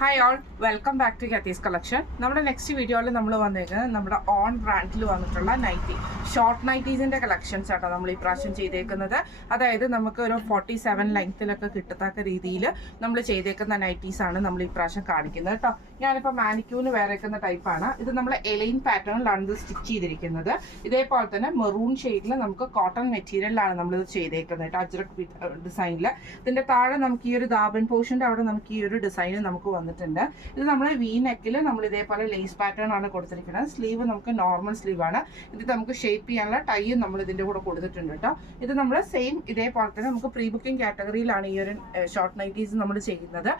Hi all, welcome back to ഖത്തീസ് collection. നമ്മുടെ next വീഡിയോയിൽ നമ്മൾ വന്നേക്കുന്നത് നമ്മുടെ ഓൺ ബ്രാൻഡിൽ വന്നിട്ടുള്ള ഷോർട്ട് നൈറ്റീസിൻ്റെ കളക്ഷൻസ് ആട്ടോ നമ്മൾ ഈ പ്രാവശ്യം ചെയ്തേക്കുന്നത്. അതായത് നമുക്ക് ഒരു 47 ലെങ്ത്തിലൊക്കെ കിട്ടത്തക്ക രീതിയിൽ നമ്മൾ ചെയ്തേക്കുന്ന നൈറ്റീസാണ് നമ്മൾ ഈ പ്രാവശ്യം കാണിക്കുന്നത് കേട്ടോ. ഞാനിപ്പോൾ മാനിക്യൂന് വേറേക്കുന്ന ടൈപ്പാണ്. ഇത് നമ്മൾ എലൈൻ പാറ്റേണിലാണ് ഇത് സ്റ്റിച്ച് ചെയ്തിരിക്കുന്നത്. ഇതേപോലെ തന്നെ മെറൂൺ ഷെയ്ഡിൽ നമുക്ക് കോട്ടൺ മെറ്റീരിയലിലാണ് നമ്മളിത് ചെയ്തേക്കുന്നത് കേട്ടോ, അജ്രക് ഡിസൈനിൽ. ഇതിൻ്റെ താഴെ നമുക്ക് ഈ ഒരു ദാബൻ പോർഷൻ്റെ അവിടെ നമുക്ക് ഈ ഒരു ഡിസൈൻ നമുക്ക് വന്നിട്ടുണ്ട്. ഇത് നമ്മൾ വി നെക്കിൽ നമ്മൾ ഇതേപോലെ ലേസ് പാറ്റേൺ ആണ് കൊടുത്തിരിക്കുന്നത്. സ്ലീവ് നമുക്ക് നോർമൽ സ്ലീവ് ആണ്. ഇത് നമുക്ക് ഷേപ്പ് ചെയ്യാനുള്ള ടൈയും നമ്മൾ ഇതിൻ്റെ കൂടെ കൊടുത്തിട്ടുണ്ട് കേട്ടോ. ഇത് നമ്മൾ സെയിം ഇതേപോലെ തന്നെ നമുക്ക് പ്രീ ബുക്കിംഗ് കാറ്റഗറിയിലാണ് ഈ ഒരു ഷോർട്ട് നൈറ്റീസ് നമ്മൾ ചെയ്യുന്നത്.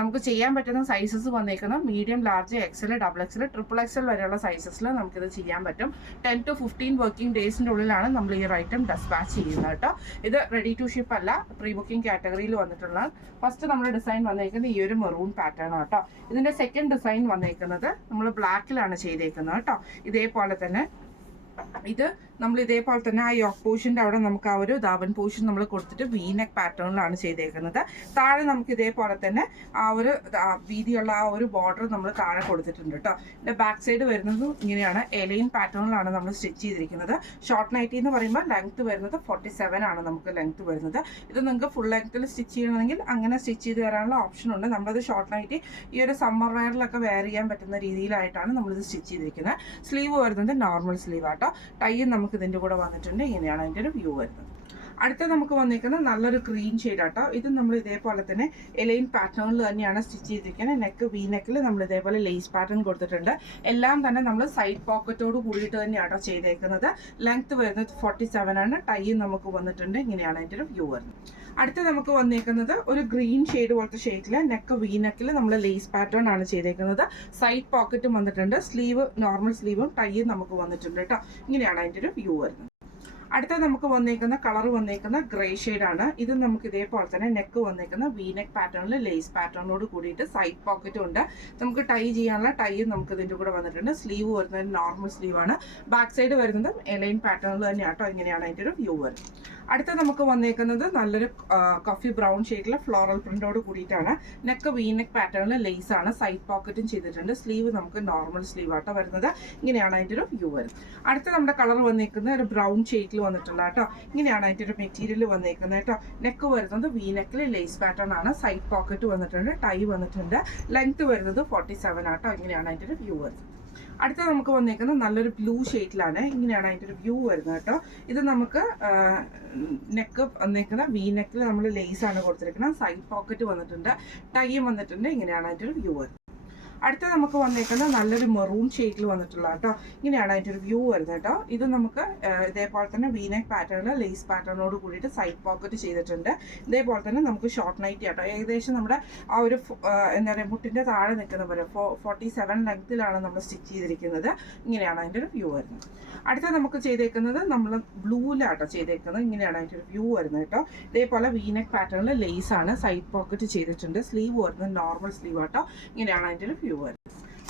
നമുക്ക് ചെയ്യാൻ പറ്റുന്ന സൈസസ് വന്നേക്കുന്നത് medium, large, XL, double XL, triple XL വരെയുള്ള സൈസസിൽ നമുക്കിത് ചെയ്യാൻ പറ്റും. 10 to 15 വർക്കിംഗ് ഡേയ്സിൻ്റെ ഉള്ളിലാണ് നമ്മൾ ഈ ഒരു ഐറ്റം ഡെസ്പാച്ച് ചെയ്യുന്നത് കേട്ടോ. ഇത് റെഡി ടു ഷിപ്പ് അല്ല, പ്രീ ബുക്കിംഗ് കാറ്റഗറിയിൽ വന്നിട്ടുള്ള ഫസ്റ്റ് നമ്മുടെ ഡിസൈൻ വന്നേക്കുന്നത് ഈ ഒരു മെറൂൺ പാറ്റേൺ കേട്ടോ. ഇതിന്റെ സെക്കൻഡ് ഡിസൈൻ വന്നേക്കുന്നത് നമ്മൾ ബ്ലാക്കിലാണ് ചെയ്തേക്കുന്നത് കേട്ടോ. ഇതേപോലെ തന്നെ ഇത് നമ്മൾ ഇതേപോലെ തന്നെ ആ യോക്ക് പോർഷൻ്റെ അവിടെ നമുക്ക് ആ ഒരു ദാബൻ പോർഷൻ നമ്മൾ കൊടുത്തിട്ട് വി നെക്ക് പാറ്റേണിലാണ് ചെയ്തേക്കുന്നത്. താഴെ നമുക്ക് ഇതേപോലെ തന്നെ ആ ഒരു വീതിയുള്ള ആ ഒരു ബോർഡർ നമ്മൾ താഴെ കൊടുത്തിട്ടുണ്ട് കേട്ടോ. ഇതിൻ്റെ ബാക്ക് സൈഡ് വരുന്നത് ഇങ്ങനെയാണ്, എലൈൻ പാറ്റേണിലാണ് നമ്മൾ സ്റ്റിച്ച് ചെയ്തിരിക്കുന്നത്. ഷോർട്ട് നൈറ്റി എന്ന് പറയുമ്പോൾ ലെങ്ത് വരുന്നത് 47 ആണ് നമുക്ക് ലെങ്ത് വരുന്നത്. ഇത് നിങ്ങൾക്ക് ഫുൾ ലെങ്ത്തിൽ സ്റ്റിച്ച് ചെയ്യണമെങ്കിൽ അങ്ങനെ സ്റ്റിച്ച് ചെയ്ത് തരാനുള്ള ഓപ്ഷൻ ഉണ്ട്. നമ്മളത് ഷോർട്ട് നൈറ്റി ഈ ഒരു സമ്മർ വെയറിലൊക്കെ വെയർ ചെയ്യാൻ പറ്റുന്ന രീതിയിലായിട്ടാണ് നമ്മളിത് സ്റ്റിച്ച് ചെയ്തിരിക്കുന്നത്. സ്ലീവ് വരുന്നത് നോർമൽ സ്ലീവ് ആട്ടോ. ടൈയും നമുക്ക് ഇതിൻ്റെ കൂടെ വന്നിട്ടുണ്ട്. ഇങ്ങനെയാണ് അതിൻ്റെ ഒരു വ്യൂ വരുന്നത്. അടുത്ത നമുക്ക് വന്നിരിക്കുന്നത് നല്ലൊരു ഗ്രീൻ ഷെയ്ഡ് ആട്ടോ. ഇത് നമ്മൾ ഇതേപോലെ തന്നെ എലൈൻ പാറ്റേണിൽ തന്നെയാണ് സ്റ്റിച്ച് ചെയ്തിരിക്കുന്നത്. നെക്ക് വി നെക്കിൽ നമ്മൾ ഇതേപോലെ ലേസ് പാറ്റേൺ കൊടുത്തിട്ടുണ്ട്. എല്ലാം തന്നെ നമ്മൾ സൈഡ് പോക്കറ്റോട് കൂടിയിട്ട് തന്നെയാട്ടോ ചെയ്തേക്കുന്നത്. ലെങ്ത് വരുന്നത് 47 ആണ്. ടൈയും നമുക്ക് വന്നിട്ടുണ്ട്. ഇങ്ങനെയാണ് അതിൻ്റെ ഒരു വ്യൂ വരുന്നത്. അടുത്ത നമുക്ക് വന്നേക്കുന്നത് ഒരു ഗ്രീൻ ഷെയ്ഡ് പോലത്തെ ഷെയ്ഡിൽ നെക്ക് വി നെക്കിൽ നമ്മൾ ലേസ് പാറ്റേൺ ആണ് ചെയ്തേക്കുന്നത്. സൈഡ് പോക്കറ്റും വന്നിട്ടുണ്ട്. സ്ലീവ് നോർമൽ സ്ലീവും ടൈയും നമുക്ക് വന്നിട്ടുണ്ട് കേട്ടോ. ഇങ്ങനെയാണ് അതിൻ്റെ ഒരു വ്യൂ വരുന്നത്. അടുത്ത നമുക്ക് വന്നേക്കുന്ന കളർ വന്നേക്കുന്ന ഗ്രേ ഷെയ്ഡാണ്. ഇത് നമുക്ക് ഇതേപോലെ തന്നെ നെക്ക് വന്നേക്കുന്ന വി നെക്ക് പാറ്റേണിൽ ലേസ് പാറ്റേണോട് കൂടിയിട്ട് സൈഡ് പോക്കറ്റും ഉണ്ട്. നമുക്ക് ടൈ ചെയ്യാനുള്ള ടൈയും നമുക്ക് ഇതിൻ്റെ കൂടെ വന്നിട്ടുണ്ട്. സ്ലീവ് വരുന്നത് നോർമൽ സ്ലീവാണ്. ബാക്ക് സൈഡ് വരുന്നത് എലൈൻ പാറ്റേണിൽ തന്നെയാട്ടോ. ഇങ്ങനെയാണ് അതിൻ്റെ ഒരു വ്യൂ വരുന്നത്. അടുത്ത നമുക്ക് വന്നേക്കുന്നത് നല്ലൊരു കോഫി ബ്രൗൺ ഷെയ്ഡിലെ ഫ്ലോറൽ പ്രിന്റോട് കൂടിയിട്ടാണ്. നെക്ക് വി നെക്ക് പാറ്റേണിൽ ലേസ് ആണ്. സൈഡ് പോക്കറ്റും ചെയ്തിട്ടുണ്ട്. സ്ലീവ് നമുക്ക് നോർമൽ സ്ലീവ് ആട്ടോ വരുന്നത്. ഇങ്ങനെയാണ് അതിൻ്റെ ഒരു വ്യൂ വരുന്നത്. അടുത്ത നമ്മുടെ കളർ വന്നേക്കുന്നത് ഒരു ബ്രൗൺ ഷെയ്ഡിൽ വന്നിട്ടുള്ള കേട്ടോ. ഇങ്ങനെയാണ് അതിൻ്റെ ഒരു മെറ്റീരിയൽ വന്നേക്കുന്നത് കേട്ടോ. നെക്ക് വരുന്നത് വി നെക്കിൽ ലേസ് പാറ്റേൺ ആണ്. സൈഡ് പോക്കറ്റ് വന്നിട്ടുണ്ട്. ടൈ വന്നിട്ടുണ്ട്. ലെങ്ത് വരുന്നത് 47 ആട്ടോ. ഇങ്ങനെയാണ് അതിൻ്റെ ഒരു വ്യൂ വരുന്നത്. അടുത്ത നമുക്ക് വന്നേക്കുന്നത് നല്ലൊരു ബ്ലൂ ഷെയ്ഡിലാണ്. ഇങ്ങനെയാണ് അതിൻ്റെ ഒരു വ്യൂ വരുന്നത് കേട്ടോ. ഇത് നമുക്ക് നെക്ക് വന്നേക്കുന്ന വി നെക്കിൽ നമ്മൾ ലേസ് ആണ് കൊടുത്തിരിക്കുന്നത്. സൈഡ് പോക്കറ്റ് വന്നിട്ടുണ്ട്. ടൈയും വന്നിട്ടുണ്ട്. ഇങ്ങനെയാണ് അതിൻ്റെ ഒരു വ്യൂ വരുന്നത്. അടുത്ത നമുക്ക് വന്നേക്കുന്നത് നല്ലൊരു മെറൂൺ ഷെയ്ഡിൽ വന്നിട്ടുള്ള കേട്ടോ. ഇങ്ങനെയാണ് അതിൻ്റെ ഒരു വ്യൂ വരുന്നത് കേട്ടോ. ഇത് നമുക്ക് ഇതേപോലെ തന്നെ വി നെക്ക് പാറ്റേണിൽ ലേസ് പാറ്റേണോട് കൂടിയിട്ട് സൈഡ് പോക്കറ്റ് ചെയ്തിട്ടുണ്ട്. ഇതേപോലെ തന്നെ നമുക്ക് ഷോർട്ട് നൈറ്റി കേട്ടോ. ഏകദേശം നമ്മുടെ ആ ഒരു എന്താ പറയുക മുട്ടിൻ്റെ താഴെ നിൽക്കുന്ന പോലെ 47 ലെങ്ത്തിലാണ് നമ്മൾ സ്റ്റിച്ച് ചെയ്തിരിക്കുന്നത്. ഇങ്ങനെയാണ് അതിൻ്റെ ഒരു വ്യൂ വരുന്നത്. അടുത്ത നമുക്ക് ചെയ്തേക്കുന്നത് നമ്മൾ ബ്ലൂവിലാട്ടോ ചെയ്തേക്കുന്നത്. ഇങ്ങനെയാണ് അതിൻ്റെ ഒരു വ്യൂ വരുന്നത് കേട്ടോ. ഇതേപോലെ വി നെക്ക് പാറ്റേണിൽ ലേസ് ആണ്. സൈഡ് പോക്കറ്റ് ചെയ്തിട്ടുണ്ട്. സ്ലീവ് വരുന്നത് നോർമൽ സ്ലീവ് ആട്ടോ. ഇങ്ങനെയാണ് അതിൻ്റെ ഒരു വ്യൂ വരുന്നത്.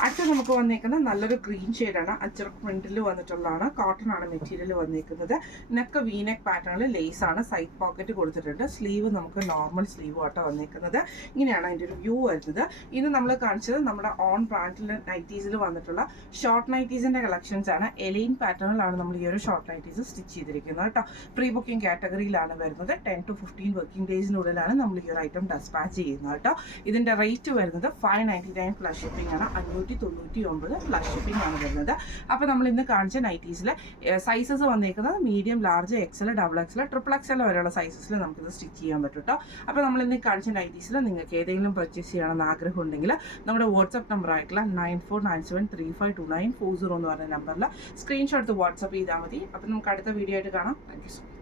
അടുത്ത നമുക്ക് വന്നേക്കുന്നത് നല്ലൊരു ഗ്രീൻ ഷെയ്ഡാണ്. അച്ചർക്ക് പ്രിന്റിൽ വന്നിട്ടുള്ളതാണ്. കോട്ടൺ ആണ് മെറ്റീരിയൽ വന്നേക്കുന്നത്. നെക്ക് വി നെക്ക് പാറ്റേണിൽ ലേസ് ആണ്. സൈഡ് പോക്കറ്റ് കൊടുത്തിട്ടുണ്ട്. സ്ലീവ് നമുക്ക് നോർമൽ സ്ലീവ് ആട്ടോ വന്നേക്കുന്നത്. ഇങ്ങനെയാണ് അതിൻ്റെ ഒരു വ്യൂ വരുന്നത്. ഇത് നമ്മൾ കാണിച്ചത് നമ്മുടെ ഓൺ ബ്രാൻഡിൽ നൈറ്റീസിൽ വന്നിട്ടുള്ള ഷോർട്ട് നൈറ്റീസിൻ്റെ കളക്ഷൻസ് ആണ്. എലൈൻ പാറ്റേണിലാണ് നമ്മൾ ഈ ഒരു ഷോർട്ട് നൈറ്റീസ് സ്റ്റിച്ച് ചെയ്തിരിക്കുന്നത് കേട്ടോ. പ്രീ ബുക്കിംഗ് കാറ്റഗറിയിലാണ് വരുന്നത്. 10 to 15 വർക്കിംഗ് ഡേയ്സിനുള്ളിലാണ് നമ്മൾ ഈ ഒരു ഐറ്റം ഡെസ്പാച്ച് ചെയ്യുന്നത് കേട്ടോ. ഇതിൻ്റെ റേറ്റ് വരുന്നത് 599 പ്ലസ് ഷിപ്പിംഗ് ആണ്. 599 പ്ലസ് ഷിപ്പിംഗ് ആണ് വരുന്നത്. അപ്പോൾ നമ്മൾ ഇന്ന് കാണിച്ച നൈറ്റീസിലെ സൈസസ് വന്നേക്കുന്നത് medium, large, XL, double XL, triple XL വരെയുള്ള സൈസസിൽ നമുക്കിത് സ്റ്റിച്ച് ചെയ്യാൻ പറ്റും കേട്ടോ. അപ്പോൾ നമ്മൾ ഇന്ന് കാണിച്ച നൈറ്റീസിൽ നിങ്ങൾക്ക് ഏതെങ്കിലും പർച്ചേസ് ചെയ്യണമെന്ന് ആഗ്രഹം ഉണ്ടെങ്കിൽ നമ്മുടെ വാട്സപ്പ് നമ്പർ ആയിട്ടുള്ള 9497352940 എന്ന് പറഞ്ഞ നമ്പറിൽ സ്ക്രീൻഷോട്ട് വാട്സപ്പ് ചെയ്താൽ മതി. അപ്പോൾ നമുക്ക് അടുത്ത വീഡിയോ ആയിട്ട് കാണാം. Thank you so much.